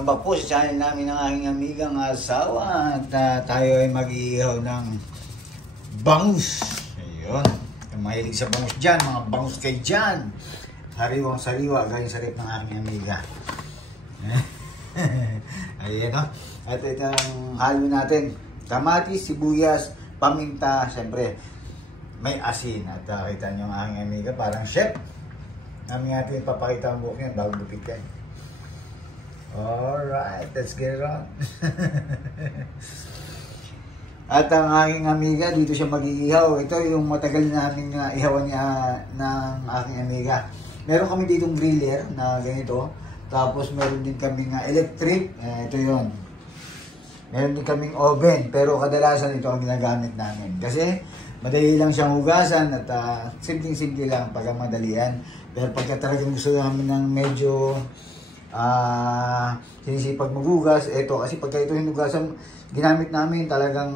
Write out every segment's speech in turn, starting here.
Welcome back po sa channel namin ng aking amigang asawa. At tayo ay mag-iihaw ng bangus. Ayun. Yung mahilig sa bangus dyan, mga bangus kay dyan. Sariwang sariwa, gaya sa rip ng aking amiga. Ayan o. At ito ang halo natin. Kamatis, sibuyas, paminta, siyempre may asin. At kita nyo ang aking amiga, parang chef. Namin natin ipapakita ang buhok niyan bago bupikan. Alright, let's get it on. At ang aking amiga, dito siya mag-iihaw. Ito yung matagal namin ihawan niya ng aking amiga. Meron kami ditong griller na ganito. Tapos meron din kaming electric. Ito yun. Meron din kaming oven. Pero kadalasan ito ang ginagamit namin. Kasi madali lang siyang hugasan at simpleng-simple lang pagka madalian. Pero pagka talagang gusto namin ng medyo sinisipag maghugas, ito kasi pagka ito hinugasan, ginamit namin talagang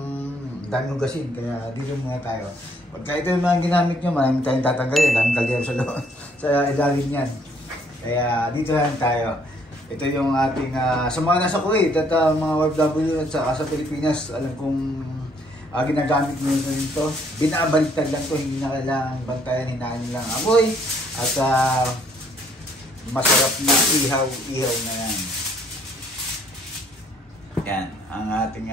daming hugasin, kaya dito muna tayo. Pagka ito yung mga ginamit nyo, maraming tayong tatanggalin, daming kaldero sa loob, sa ilalim yan. Kaya dito lang tayo. Ito yung ating, sa mga nasa Kuwait at mga OFW at sa Pilipinas, alam kong ginagamit nyo ito. Binabaliktad lang to, hindi na kailangan bantayan, hinaan nyo lang amoy. At masarap na ihaw na yan. Yan, ang ating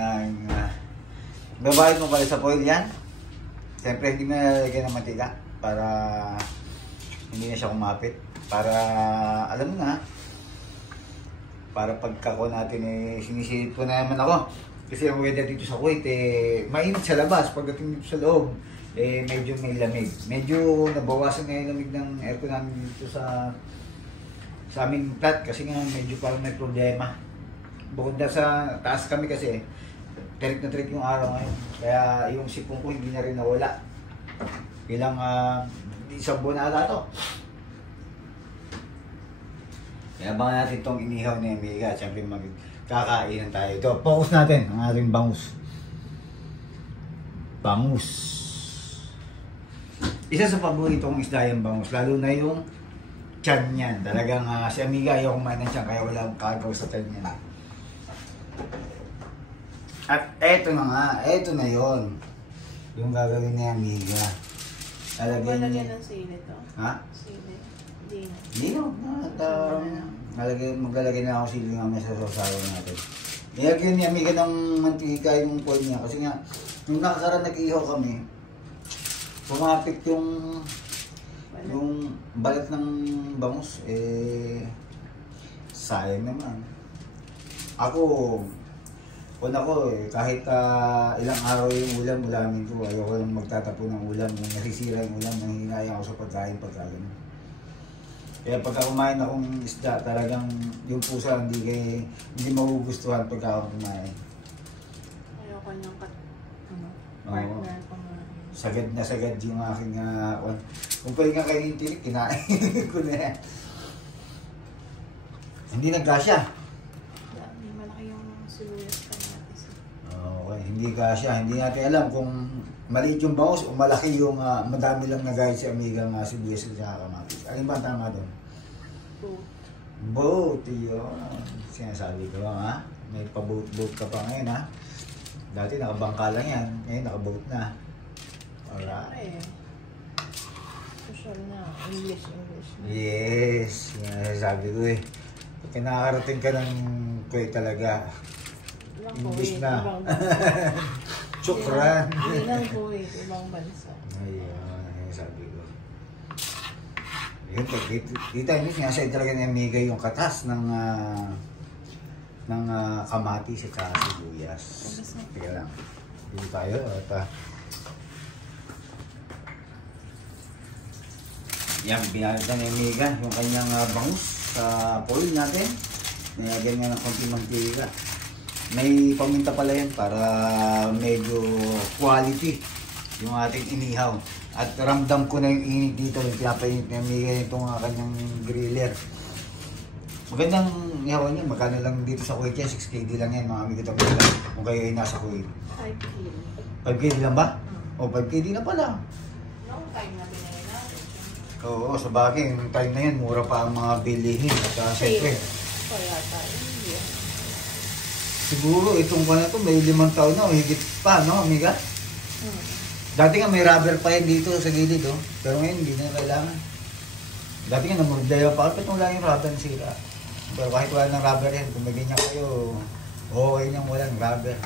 babayad mo pala sa foil yan. Siyempre hindi mo nalagyan ng mantika para hindi na siya kumapit. Para alam mo na, para pagkako natin sinisilip ko na naman ako. Kasi ang weather dito sa Kuwait mainit sa labas. Pagdating dito sa loob medyo may lamig. Medyo nabawasan na yung lamig ng aircon namin dito sa aming flat kasi nga medyo parang may problema. Bukod na sa taas kami kasi terik na terik yung araw ngayon. Kaya yung sipon ko hindi na rin nawala. Ilang isang buwan na ata to. Kaya abangan natin itong inihaw ni Amiga. Siyempre magkakainan tayo. Ito, focus natin ang ating bangus. Bangus. Isa sa paboritong isda yung bangus. Lalo na yung tiyan niyan. Talagang si Amiga ayaw kumain ng tiyan kaya wala akong kagaw sa tiyan niyan. At eto na nga. Eto na yon. Yung gagawin ni Amiga. Talagyan niya ng sili to. Ha? Sili. Hindi na. Hindi no. Maglalagay na ako sili nga sa sasawa natin. Nilagyan ni Amiga ng mantika yung foil niya. Kasi nga, nung nakakaraan nag-ihaw kami, pumapit yung balat ng bangus. Sayang naman. Ako, kahit ilang araw yung ulam, ulamin ko. Ayoko lang magtatapo ng ulam. Kung nasisira yung ulam, nanghinayang ako sa pagkain pagkain. Kaya pagka kumain akong isda, talagang yung pusa hindi magugustuhan pagka ako kumain. Ayoko niyang partner kumain. Sagad yung aking kung pwede nga kayo yung tinik, kinain ko na yan. Hindi nagkasya. Hindi malaki yung sibuyas kamatis. Okay, hindi kasya. Hindi natin alam kung maliit yung bangus o malaki yung madami lang na guys si Amiga nga sibuyas at kamatis. Alin ba ang tama doon? Boat. Yun. Sinasabi ko ha. May pa-boat ka pa ngayon ha. Dati nakabangka lang yan. Ngayon nakaboat na. Alright. Social na. English na. Yes. Sinasabi ko pag nakakarating ka ng Kuwait talaga. English na. Chukran. Hindi lang Kuwait. Ibang bansa. Ayun. Sabi ko. Yun, kita nyo, sinasay talaga ni Amiga yung katas ng kamatis at sibuyas. Teka lang. Dito tayo. Yan, binalitan ni Amiga yung kanyang bangus sa foil natin. Nilagyan nga ng konting mantika. May paminta pala yan para medyo quality yung ating inihaw. At ramdam ko na yung init dito, yung pinapainit na Amiga itong kanyang griller. Magandang ihawan niya, magkano lang dito sa Kuwait yan, 6KD lang yan mga amigo tabi lang kung kayo ay nasa Kuwait. 5KD. 5KD lang ba? O 5KD na pala. Noong time na binili natin. Oo, sa bagay, yung time na yan, mura pa ang mga bilihin. At syempre. Kaya tayo, hindi. Siguro itong kanya to may 5 taon na o higit pa, no, amiga? Hmm. Dati nga may rubber pa yan dito sa gilid, oh. Pero ngayon hindi na kailangan. Dati nga namurdayo pa, ba't wala yung rubber sira? Pero kahit wala ng rubber yan, kung may ganyan kayo, okay niyang walang rubber.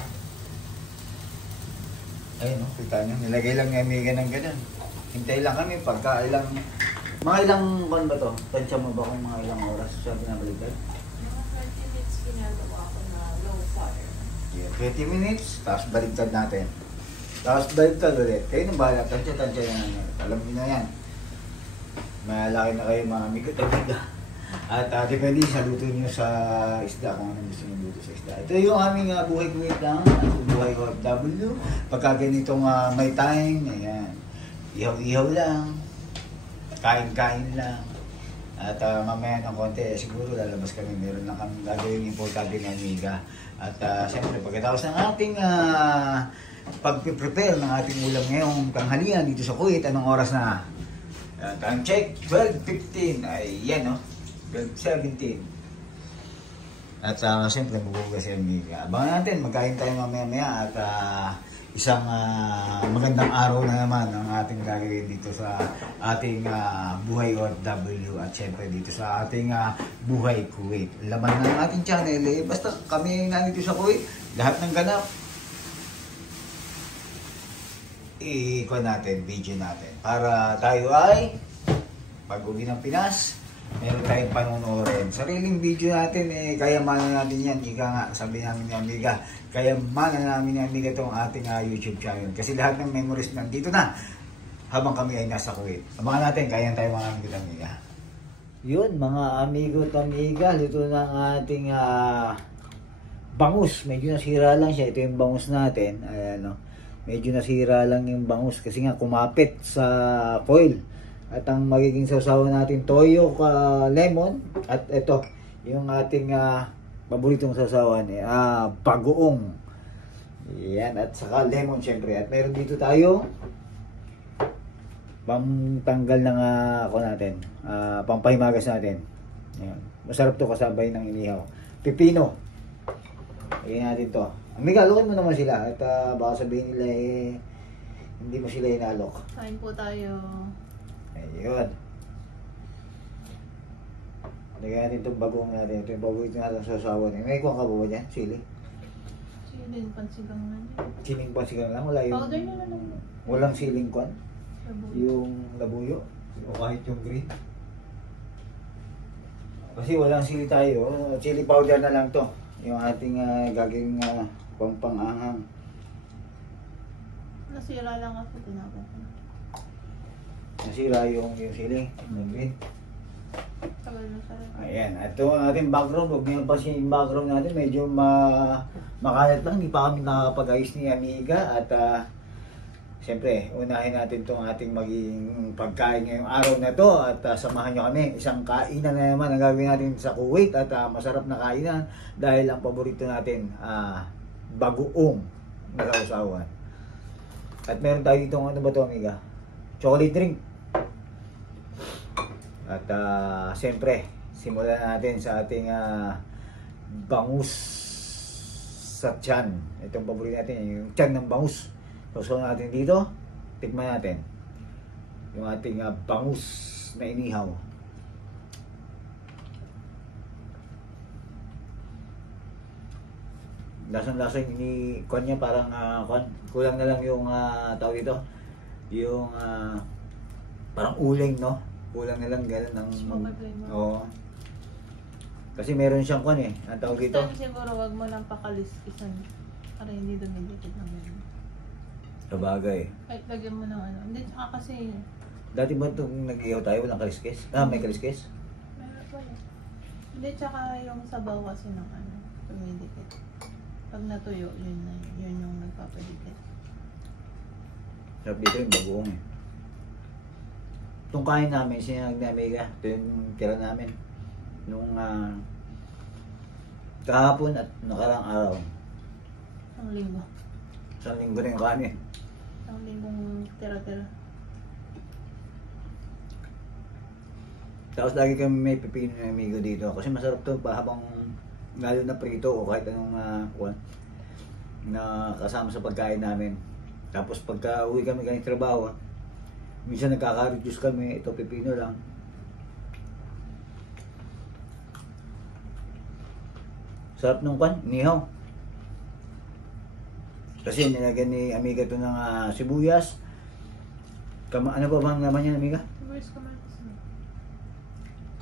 Ayun, no, kita niyo, nilagay lang ni amiga ng ganun. Hintay lang kami pagka ilang, mga ilang buwan ba to? Tansya mo ba kung mga ilang oras siya pinabaliktad? Mga 30 minutes ginagawa ko na low fire. Yeah, 20 minutes, tapos baliktad natin. Tapos baliktad ulit. Kayo nang bahala, tansya na namin. Alam niyo na yan. Malaki na kayo mga amigo-amiga. At depende sa luto niyo sa isda, kung anong gusto niyo luto sa isda. Ito yung aming buhay kuwait lang, buhay OFW. Pagka ganitong may time, ayan. Ihaw-ihaw lang, kain-kain lang. At mamaya ng konti, siguro lalabas kami. Meron lang kami gagawin importante na amiga. At siyempre, pagkatapos ng ating pag-prepare ng ating ulam ngayong tanghalian dito sa Kuwait, anong oras na? Time check, 12:15. Ay, yan, no? 12:17. At siyempre, mabubuga si amiga. Abangan natin, magkain tayo mamaya-maya. At isang magandang araw na naman ang ating gagawin dito sa ating buhay OFW at syempre dito sa ating buhay Kuwait. Laman ng ating channel basta kami nandito sa Kuwait, lahat ng ganap i-ko natin, video natin para tayo ay pag-uwi ng Pinas meron tayong panonoorin. Sariling video natin, kayamanan natin yan. Ika nga, sabi namin ni amiga, kayamanan namin ni amiga itong ating YouTube channel. Kasi lahat ng memories nandito na habang kami ay nasa Kuwait. Abangan natin, kaya tayo mga amigo at amiga. Yun, mga amigo at amiga, luto na ang ating bangus. Medyo nasira lang siya. Ito yung bangus natin. Ayan, no? Medyo nasira lang yung bangus kasi nga kumapit sa foil. At ang magiging sausawan natin toyo, lemon, at ito yung ating paboritong sausawan, bagoong. Yan, at saka lemon syempre. At meron dito tayo pangtanggal ng natin, pampahimagas natin. Yan. Masarap to kasabay ng inihaw. Pipino. Lagyan natin to. Amiga, alukan mo naman sila at baka sabihin nila hindi mo sila inalok. Kain po tayo. Ayun. Lagyan natin itong bagong natin. Ito yung paborito natin sa sasawa niya. May kuha ka ba dyan? Sili? Siling pansigang na niya. Siling pansigang lang? Wala yung... Powder na lang. Walang siling kwan? Labuyo. Yung labuyo? O kahit yung green? Kasi walang sili tayo. Chili powder na lang to. Yung ating gagawing pampang-anghang. Nasira lang ako. Tinapon ko. Nasira yung sili. Yung green. Tagal na sarap. Ayan, ito ang ating background. Huwag niyo pa yung background natin. Medyo makalat lang. Hindi pa kami nakakapag-ayos ni amiga. At siyempre, unahin natin itong ating maging pagkain ngayong araw na to. At samahan nyo kami. Isang kainan na naman ang gagawin natin sa Kuwait. At masarap na kainan. Dahil ang paborito natin, bagoong na sausawan. At meron tayo dito, ano ba ito amiga? Chocolate drink. At siyempre, simulan natin sa ating bangus sa tiyan. Itong paborito natin, yung tiyan ng bangus. So natin dito, tikman natin yung ating bangus na inihaw. Lasang-lasa yung kwan niya, parang kulang na lang yung tawag dito, yung parang uling, no? Kulang na lang gano'n ng... Oo. Kasi meron siyang kwan ang tawag dito. Siguro wag mo lang pakaliskisan para hindi dumidikit ng ganun. Sabagay. Kahit lagyan mo ng ano. Hindi, tsaka kasi... Dati ba itong nag-ihaw tayo, walang kaliskes? May kaliskes? Meron po yun. Hindi, tsaka yung sabaw kasi ng ano, dumidikit. Pag natuyo, yun yung nagpapadikit. Sarap dito yung bagoong Itong kain namin, sinanag ni amiga, ito yung tira namin. Nung kahapon at nakarang araw. Ang linggo. Isang linggo na yung kanin. Ang linggong tira-tira. Tapos lagi kami may pipino ng amigo dito kasi masarap to pa habang lalo na prito o kahit anong kuwan na kasama sa pagkain namin. Tapos pagka uwi kami galing trabaho, minsan nagkaka-reduce kami, ito pipino lang. Sarap nung kwan, nihaw. Kasi nilagyan ni Amiga ito ng sibuyas. Ano pa bang naman yan, Amiga? Sibuyas kamatis na.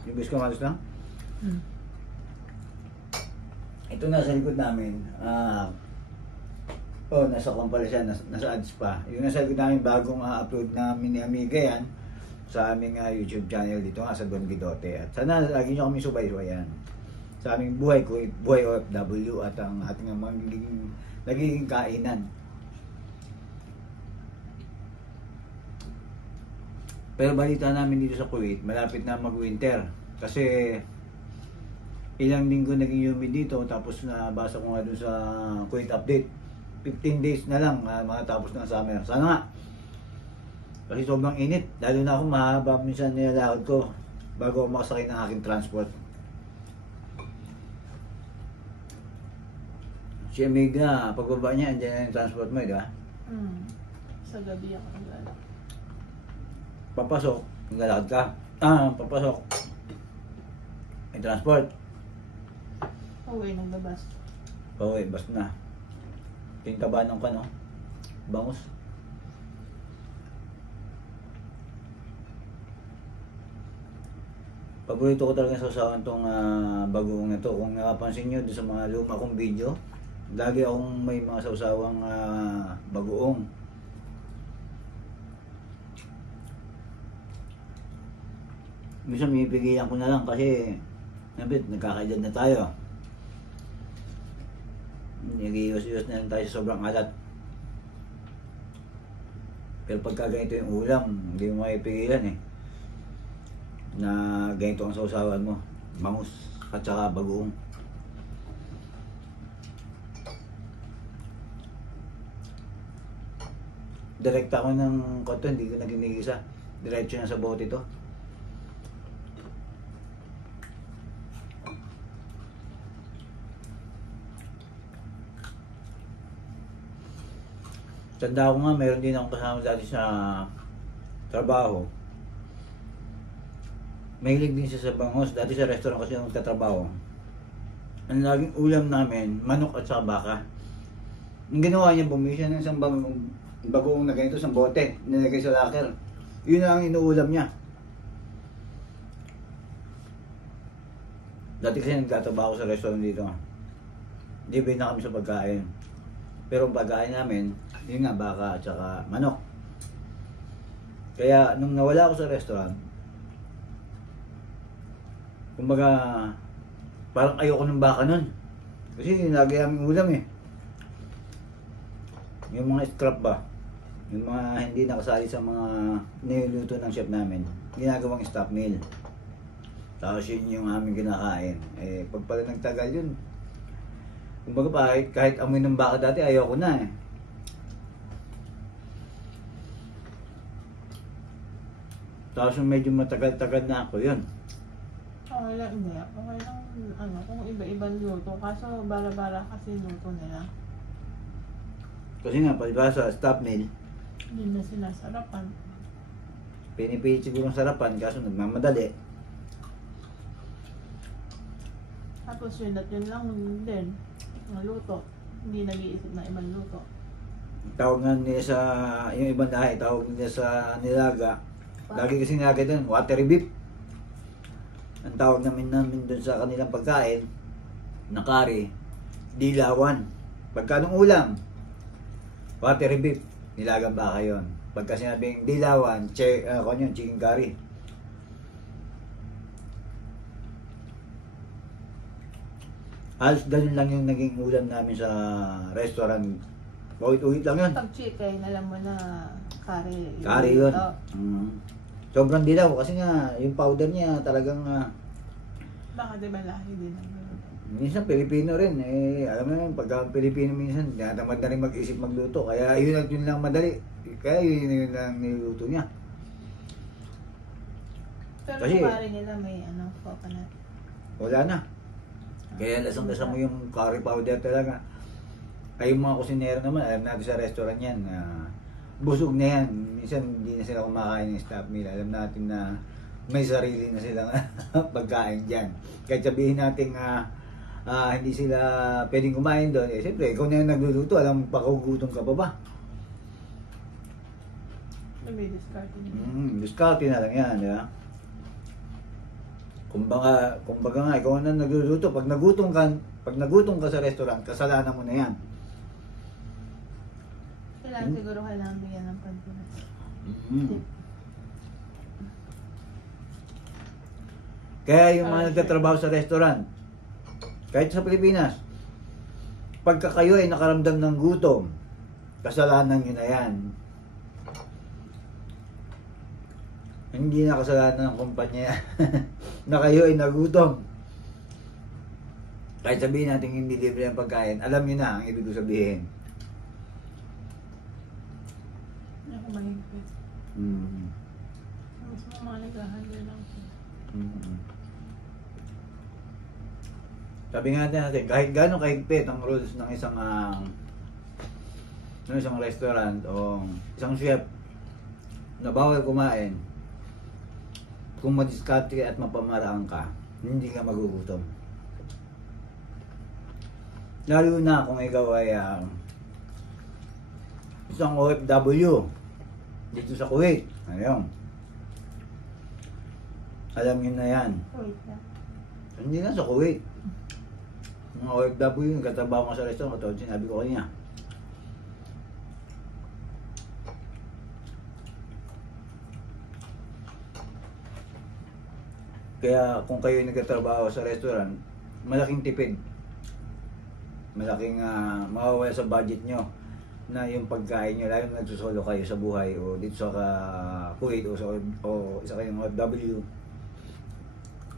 Sibuyas kamatis lang? Hmm. Ito na sa likod namin. Nasa kwan pala siya, nasa ads pa. Yung nasa likod namin, bagong upload namin ni Amiga yan sa aming YouTube channel dito nga sa Don Guidote. At sana lagi nyo kami subaybayan sa aming buhay OFW at ang ating nagiging kainan. Pero balita namin dito sa Kuwait, malapit na mag-winter. Kasi ilang linggo naging humid dito, tapos nabasa ko nga dun sa Kuwait update. 15 days na lang matapos ng summer. Sana nga. Kasi sobrang init. Lalo na ako mahaba minsan nilalakad ko bago ako makasakay ng aking transport. Si Amiga, pagbaba niya, andyan na yung transport mo, di ba? Sa gabi ako naglalakad. Papasok, naglalakad ka. Papasok. May transport. Pauwi, nagbabas. Pauwi, basta na. Tintabanan ka, no? Bangus. Paborito ko talaga sa usawan tong bagoong na to. Kung napapansin nyo doon sa mga luma kong video, lagi akong may mga sausawang bagoong. Minsan pinipigilan ko na lang kasi nagkakaedad na tayo. Nag-iwas-iwas na lang tayo sa sobrang alat. Pero pagka ganito yung ulam, hindi mo maipigilan na ganito ang sausawan mo, bangus at saka bagoong. Direkta ako ng koto, hindi ko naginigisa. Diretso na sa bote to. Tanda ko nga, meron din akong kasama dati sa trabaho. Mahilig din siya sa bangus. Dati sa restaurant kasi nung nagtatrabaho. Ang laging ulam namin, manok at saka baka. Ang ginawa niya, bumili siya ng isang bagoong na ganito, isang bote, nilagay sa locker. Yun ang inuulam niya. Dati kasi nagtatrabaho sa restaurant dito. Di na kami sa pagkain. Pero ang pagkain namin, yun nga, baka at saka manok. Kaya nung nawala ako sa restaurant, kumbaga parang ayoko ng baka nun. Kasi lagi aming ulam Yung mga scrap ba, yung mga hindi nakasali sa mga niluluto ng chef namin, ginagawang stock meal. Tapos yun yung aming kinakain. Pag pala nagtagal yun, kumbaga kahit amoy ng baka dati, ayoko na Tapos medyo matagal-tagal na ako yun. Okay lang, hindi. Okay lang, kung iba-ibang luto. Kaso, bara-bara kasi luto nila. Kasi nga, palibasa, stop meal, Hindi na sinasarapan. pinipilit siguro ang sarapan, kaso nagmamadali. Tapos yun at yun lang din. Ang luto. Hindi nag-iisip na ibang luto. Tawag nga nila sa, yung ibang lahi, tawag nila sa nilaga. Lagi kasi nilaga doon, watery beef. Ang tawag namin doon sa kanilang pagkain, na curry, dilawan. Pagka nung ulam, watery beef, nilagang baka yun. Pagka sinabing dilawan, chicken curry. Halos ganun lang yung naging ulam namin sa restaurant. Uhit-uhit lang yun. Pag chicken, alam mo na curry. Curry yun. Sobrang dilaw kasi nga yung powder niya talagang Baka diba lahi din ang luto? minsan Pilipino rin alam mo naman pagka Pilipino minsan tinatamad na rin mag-isip magluto kaya yun lang madali kaya yun lang niluto niya. Pero Kasi kumari nila may coconut. wala na. Kaya lasang-lasa mo yung curry powder talaga. Kayong mga kusinero naman, alam natin sa restaurant yan, busog na yan. Minsan hindi na sila kumakain ng staff nila. Alam natin na may sarili na silang pagkain dyan. Kahit sabihin natin hindi sila pwedeng kumain doon, siyempre ikaw na yung nagluluto, alam mo pakugutom ka pa ba? May discarte niya. Discarte na lang yan, di ba? Kumbaga nga, ikaw na nagluluto. Pag nagutom ka sa restaurant, kasalanan mo na yan. Kailangan bigyan ng pansin. Kaya yung mga nagtatrabaho sa restaurant, kahit sa Pilipinas, pagka kayo ay nakaramdam ng gutom, kasalanan nyo na yan. Hindi na kasalanan ng kumpanya na kayo ay nagutom. Kahit sabihin natin hindi libre ang pagkain, alam nyo na ang ibig ko sabihin. Ako mahigpit. Mas mga naghahandle lang siya. Sabi nga natin, kahit gano'ng kahigpit ang rules ng isang restaurant o isang chef na bawal kumain, kung madiskarte at mapamaraan ka, hindi ka magugutom. Lalo na kung ikaw ay isang OFW dito sa Kuwait. Ayun. Alam niyo na yan. Wait na. Hindi na sa Kuwait. Mga OFW, nagtatrabaho ka sa restaurant, katulad sinabi ko kanina. Kaya kung kayo nagtatrabaho sa restaurant, malaking tipid. Malaking mawawala sa budget nyo na yung pagkain nyo, lalo na nagsusolo kayo sa buhay o dito sa Kuwait o isa kayong OFW.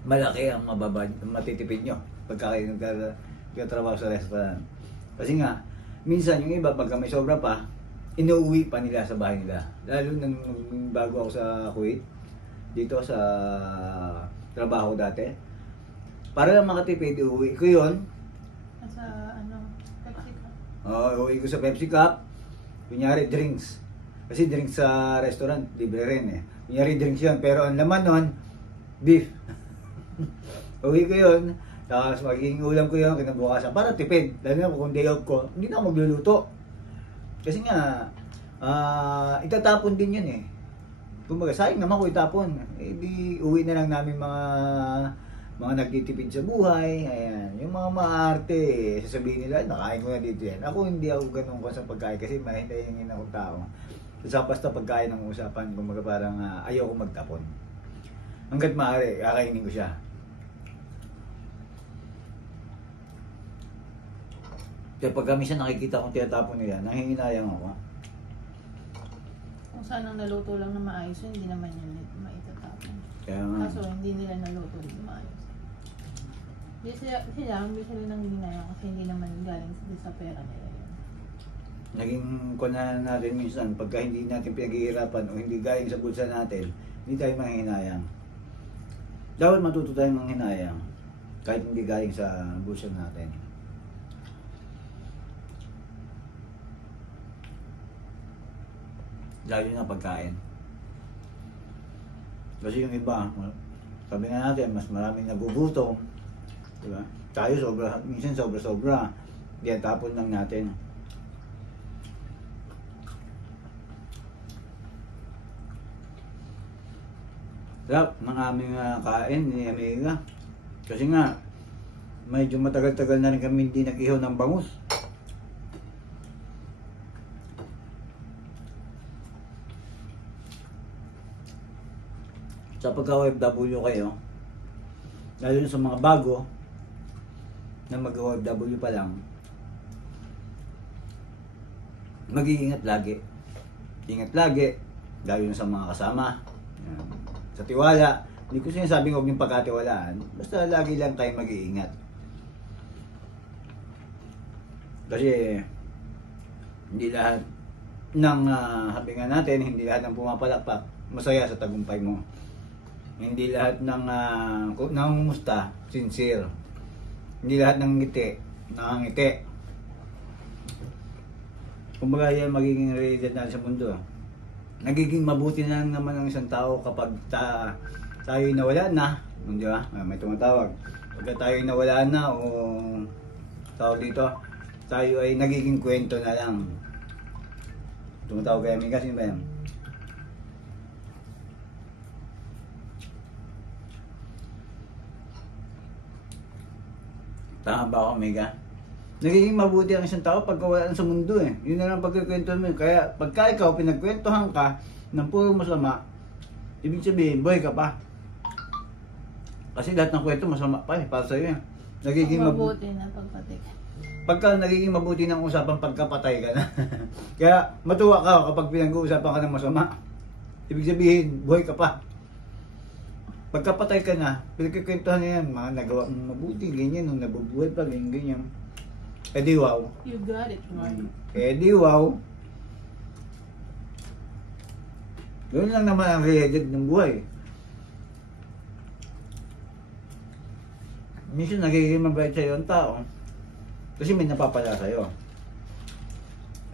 Malaki ang matitipid nyo pagka kayo nagtatrabaho sa restaurant. Kasi nga, minsan yung iba pagka may sobra pa, inuuwi pa nila sa bahay nila. Lalo nang bago ako sa Kuwait, dito sa trabaho dati. Para lang makatipid, uuwi ko yun. Sa Pepsi Cup. Uuwi ko sa Pepsi Cup. Kunyari drinks. Kasi drinks sa restaurant, libre rin eh. Kunyari drinks yun, pero ang laman nun, beef. Uwi ko yun, tapos magiging ulam ko yun kinabukasan para tipid. Lalo na kung day off ko, hindi na ako magluluto. Kasi nga, itatapon din yun eh. Kumbaga, sayang naman ko itapon. Eh di, uwi na lang namin mga nagtitipid sa buhay. Ayan, yung mga maarte, sasabihin nila, nakain ko na dito yan. Ako hindi ako ganun ko sa pagkain kasi mahintayingin akong tao. Sa basta pagkain ng usapan, kumbaga parang ayaw ko magtapon. Hanggat maaari, kakainin ko siya. Kaya pag kami siya nakikita kong tinatapon nila, nangihinayang ako. Kung saan ang naluto lang na maayos, hindi naman yun maitatapon. Kaya nga. Kaso hindi nila naluto din maayos. Hindi sila nang ginaya kasi hindi naman galing sa pera nila yun. Naging kunan natin minsan, pagka hindi natin pinaghihirapan o hindi galing sa bulsa natin, hindi tayo manghinayang. Dapat matuto tayong manghinayang kahit hindi galing sa bulsa natin. Lalo na pagkain. Kasi yung iba, sabi nga natin, mas maraming nagugutom. Diba? Tayo minsan sobra-sobra. Diyan tapon lang natin. Sarap ng aming kain ni Amiga. Kasi nga, medyo matagal-tagal na rin kami hindi nag-ihaw ng bangus. Sa pagka-OFW kayo, lalo na sa mga bago na mag-OFW pa lang, mag-iingat lagi. Ingat lagi, lalo na sa mga kasama. Yan. Sa tiwala, hindi ko sinasabing huwag niyong pagkatiwalaan, basta lagi lang tayo mag-iingat. Kasi hindi lahat ng habingan natin, hindi lahat ng pumapalakpak masaya sa tagumpay mo. Hindi lahat ng nangumusta sincere. Hindi lahat ng ngiti, nakangiti. Kumbaga yan magiging realidad natin sa mundo. Nagiging mabuti na lang naman ang isang tao kapag tayo nawala na. Di ba? May tumatawag. Pagka tayo nawala na o tawag dito, tayo ay nagiging kwento na lang. Tumatawag kay Amiga, sino ba yan? Tama ba ako, Amiga? Nagiging mabuti ang isang tao pagka wala na sa mundo eh. Yun na lang pagkikwentuhan mo. Kaya pagka ikaw pinagkwentuhan ka ng puro masama, ibig sabihin, buhay ka pa. Kasi lahat ng kwento masama pa eh, para sa'yo eh. Nagiging mabuti na pagpatik. Pagka nagiging mabuti ng usapan pagkapatay ka na. Kaya matuwa ka kapag pinag-uusapan ka ng masama. Ibig sabihin, buhay ka pa. Pagkapatay ka na, pinagkikwentuhan na yan, mga nagawa mong mabuti, ganyan, nung nabubuhay pa, ganyan. Eh di wow. You got it right. Eh di wow. Doon lang naman ang realidad ng buhay. Minsan nagiging mabait sa'yo ang tao. Kasi may napapala sa'yo.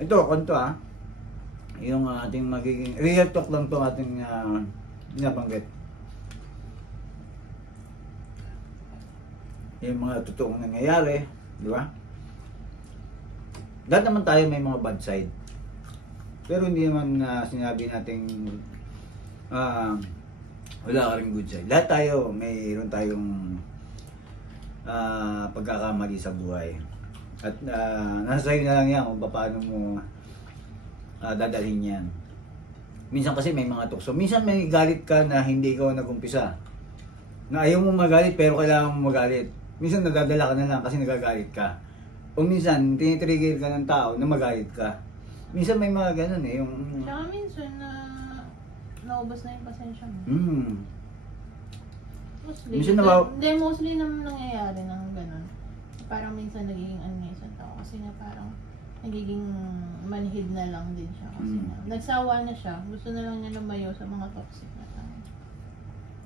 Ito, konto yung ating magiging, real talk lang to ating nabanggit. Yung mga totoong nangyayari, di ba? Lahat naman tayo may mga bad side. Pero hindi naman sinabi natin wala ka rin good side. Lahat tayo, mayroon tayong pagkakamali sa buhay. At nasa sa'yo na lang yan kung paano mo dadalhin yan. Minsan kasi may mga tukso. Minsan may galit ka na hindi ikaw nag-umpisa. Na ayaw mo magalit pero kailangan mo magalit. Minsan nadadala ka na lang kasi nagagalit ka. O minsan, tinitrigger ka ng tao na magalit ka. Minsan may mga ganun eh. Yung... Tsaka minsan naubos na yung pasensya mo. Mostly. Minsan Hindi, mostly naman nangyayari ng ganun. Parang minsan nagiging ano yung isang tao. Kasi nga parang nagiging manhid na lang din siya. Kasi nga, nagsawa na siya. Gusto na lang niya lumayo sa mga toxic na tao.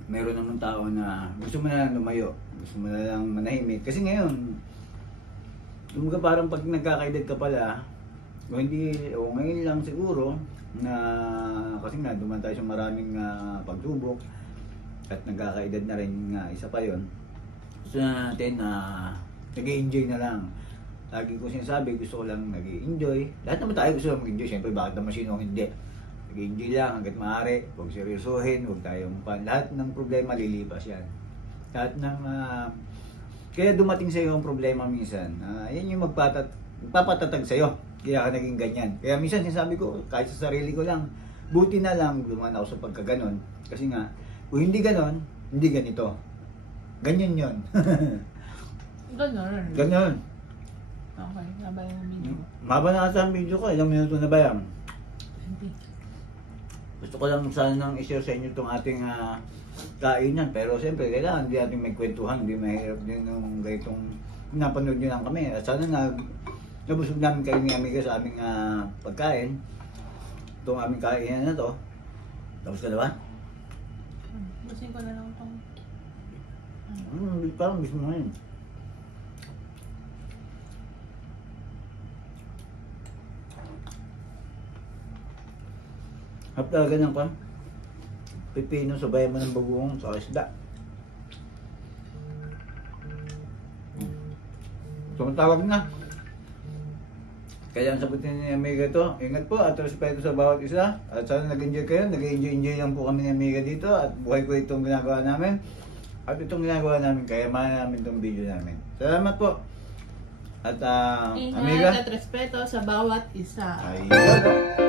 Meron naman tao na gusto mo na lang lumayo. Gusto mo na lang manahimik. Kasi ngayon, kumbaga parang pag nagkakaedad ka pala, o hindi, o ngayon lang siguro, na kasi nga duman tayo sa maraming pagsubok at nagkakaedad na rin nga isa pa yon. Gusto na natin nag-i-enjoy na lang. Lagi ko sinasabi, gusto ko lang nag-i-enjoy. Lahat naman tayo gusto lang mag-enjoy. Siyempre, bakit naman sino hindi? Nag-i-enjoy lang hanggat maaari. Huwag seryosohin, huwag tayong pan. Lahat ng problema lilipas yan. Lahat ng kaya dumating sa iyo ang problema minsan. Yan yung magpapatatag sa iyo. Kaya ka naging ganyan. Kaya minsan sinasabi ko, kahit sa sarili ko lang, buti na lang dumaan ako sa pagkaganon. Kasi nga, kung hindi ganon, hindi ganito. Ganyan yon. Ganon. Ganon. Okay, nabay yung video. Maba na kasi ang video ko. Ilang minuto na ba yan? 20. Gusto ko lang sana nang i-share sa inyo itong ating kainan. Pero siyempre, kailangan hindi natin may kwentuhan. Hindi mahirap din yung ganitong napanood nyo lang kami. At sana nabusog namin kayo ni Amiga sa aming pagkain. Itong aming kainan na to. Tapos ka na ba? Busin ko na lang itong... Parang gusto mo ngayon. Hap talaga ng pipino, sabayan mo ng bagoong sa isda. Tumatawag na. Kaya ang sabutin ni Amiga to, ingat po at respeto sa bawat isa. At sana nag-enjoy kayo, nag-enjoy lang po kami ni Amiga dito at buhay ko itong ginagawa namin. At itong ginagawa namin, kaya mahal namin itong video namin. Salamat po. At Amiga. Ingat at respeto sa bawat isa. Ayun.